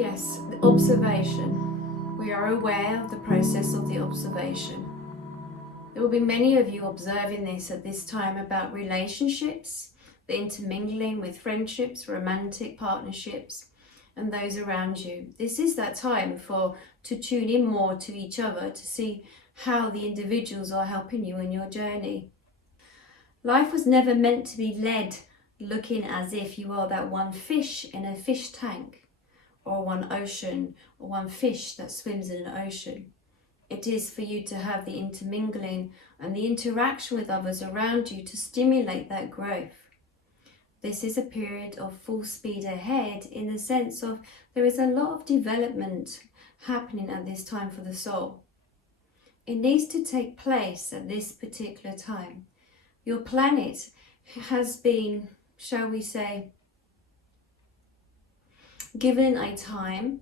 Yes, the observation. We are aware of the process of the observation. There will be many of you observing this at this time about relationships, the intermingling with friendships, romantic partnerships, and those around you. This is that time to tune in more to each other, to see how the individuals are helping you in your journey. Life was never meant to be led looking as if you are that one fish in a fish tank, or one ocean, or one fish that swims in an ocean. It is for you to have the intermingling and the interaction with others around you to stimulate that growth. This is a period of full speed ahead, in the sense of there is a lot of development happening at this time for the soul. It needs to take place at this particular time. Your planet has been, shall we say, given a time,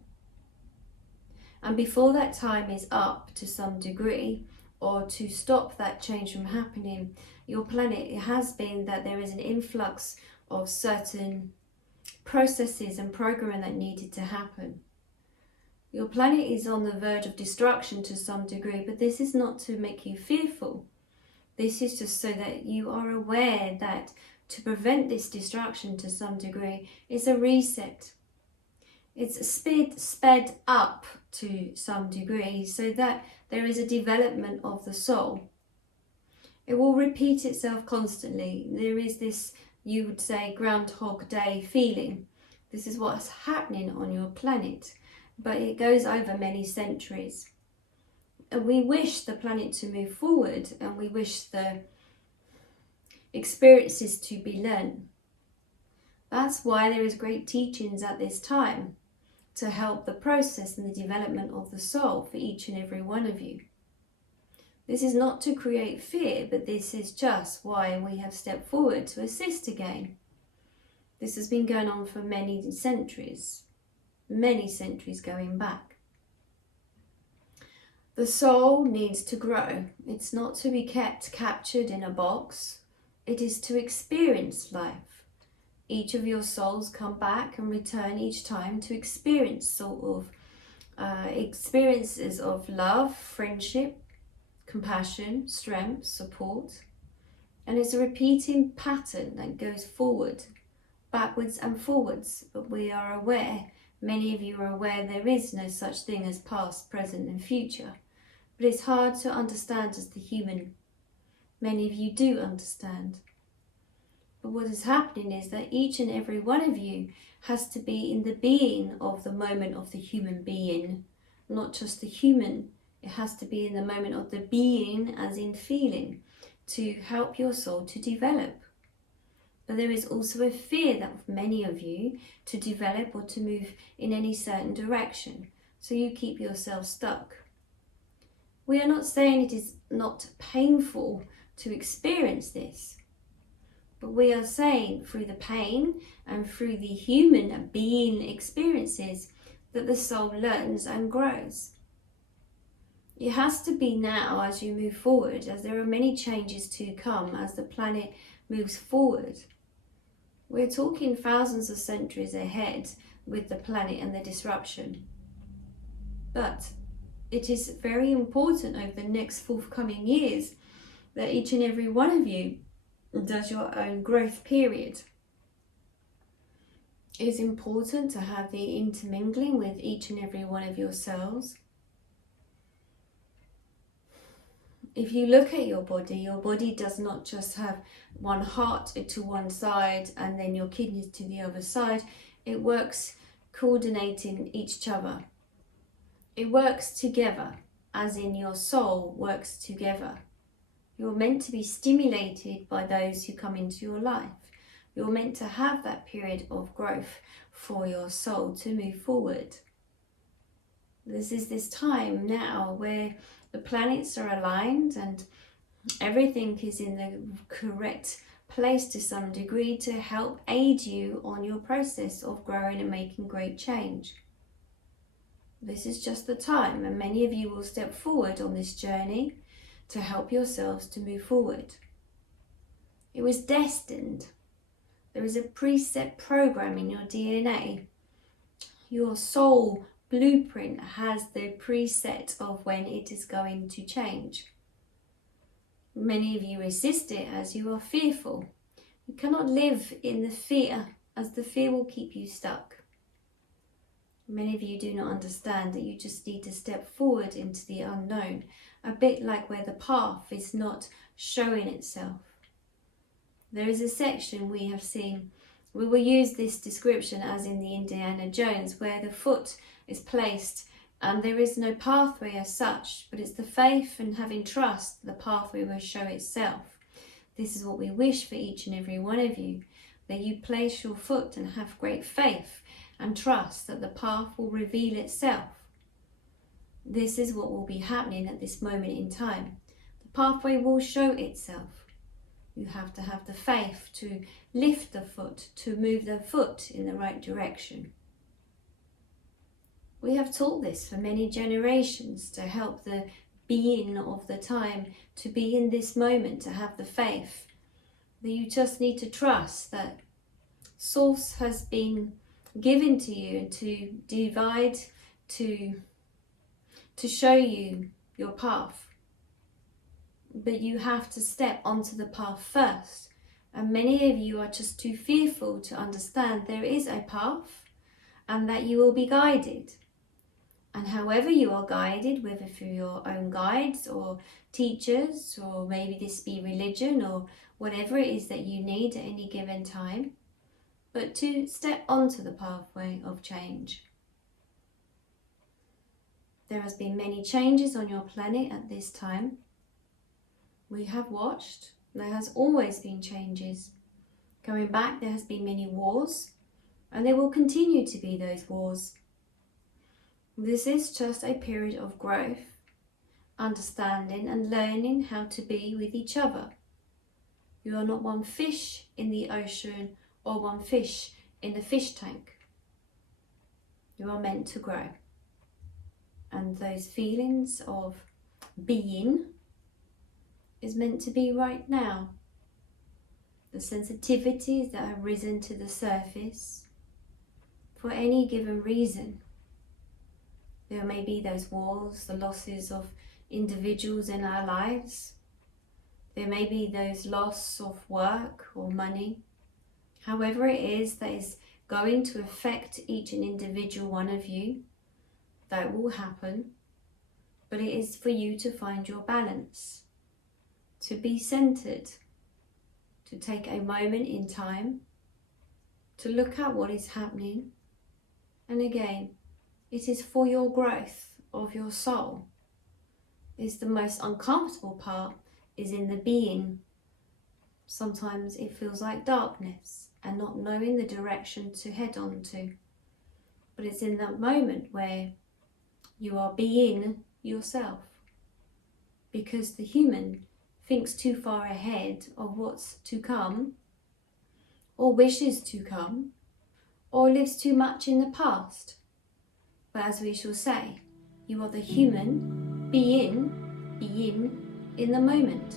and before that time is up to some degree, or to stop that change from happening, your planet, it has been that there is an influx of certain processes and programming that needed to happen. Your planet is on the verge of destruction to some degree, but this is not to make you fearful. This is just so that you are aware that to prevent this destruction to some degree is a reset. It's sped up to some degree so that there is a development of the soul. It will repeat itself constantly. There is this, you would say, Groundhog Day feeling. This is what's happening on your planet, but it goes over many centuries. And we wish the planet to move forward, and we wish the experiences to be learned. That's why there is great teachings at this time, to help the process and the development of the soul for each and every one of you. This is not to create fear, but this is just why we have stepped forward to assist again. This has been going on for many centuries going back. The soul needs to grow. It's not to be kept captured in a box. It is to experience life. Each of your souls come back and return each time to experience sort of experiences of love, friendship, compassion, strength, support. And it's a repeating pattern that goes forward, backwards and forwards. But we are aware, many of you are aware, there is no such thing as past, present and future. But it's hard to understand as the human. Many of you do understand. But what is happening is that each and every one of you has to be in the being of the moment of the human being, not just the human. It has to be in the moment of the being, as in feeling, to help your soul to develop. But there is also a fear that of many of you to develop or to move in any certain direction. So you keep yourself stuck. We are not saying it is not painful to experience this. But we are saying through the pain and through the human being experiences that the soul learns and grows. It has to be now as you move forward, as there are many changes to come as the planet moves forward. We're talking thousands of centuries ahead with the planet and the disruption. But it is very important over the next forthcoming years that each and every one of you does your own growth period. It is important to have the intermingling with each and every one of your cells. If you look at your body does not just have one heart to one side and then your kidneys to the other side. It works coordinating each other. It works together, as in your soul works together. You're meant to be stimulated by those who come into your life. You're meant to have that period of growth for your soul to move forward. This is this time now where the planets are aligned and everything is in the correct place to some degree to help aid you on your process of growing and making great change. This is just the time, and many of you will step forward on this journey to help yourselves to move forward. It was destined. There is a preset program in your DNA Your soul blueprint has the preset of when it is going to change. Many of you resist it as you are fearful. You cannot live in the fear, as the fear will keep you stuck. Many of you do not understand that you just need to step forward into the unknown, a bit like where the path is not showing itself. There is a section we have seen, we will use this description as in the Indiana Jones, where the foot is placed and there is no pathway as such, but it's the faith and having trust the pathway will show itself. This is what we wish for each and every one of you, that you place your foot and have great faith and trust that the path will reveal itself. This is what will be happening at this moment in time. The pathway will show itself. You have to have the faith to lift the foot, to move the foot in the right direction. We have taught this for many generations to help the being of the time to be in this moment, to have the faith that you just need to trust that Source has been given to you to divide, to show you your path. But you have to step onto the path first. And many of you are just too fearful to understand there is a path and that you will be guided. And however you are guided, whether through your own guides or teachers, or maybe this be religion or whatever it is that you need at any given time, but to step onto the pathway of change. There has been many changes on your planet at this time. We have watched. There has always been changes. Going back, there has been many wars, and there will continue to be those wars. This is just a period of growth, understanding and learning how to be with each other. You are not one fish in the ocean or one fish in the fish tank. You are meant to grow. And those feelings of being is meant to be right now. The sensitivities that have risen to the surface for any given reason. There may be those wars, the losses of individuals in our lives. There may be those loss of work or money. However it is that is going to affect each and individual one of you, that will happen. But it is for you to find your balance, to be centered, to take a moment in time, to look at what is happening. And again, it is for your growth of your soul. It's the most uncomfortable part is in the being. Sometimes it feels like darkness and not knowing the direction to head on to. But it's in that moment where you are being yourself. Because the human thinks too far ahead of what's to come, or wishes to come, or lives too much in the past. But as we shall say, you are the human being in the moment.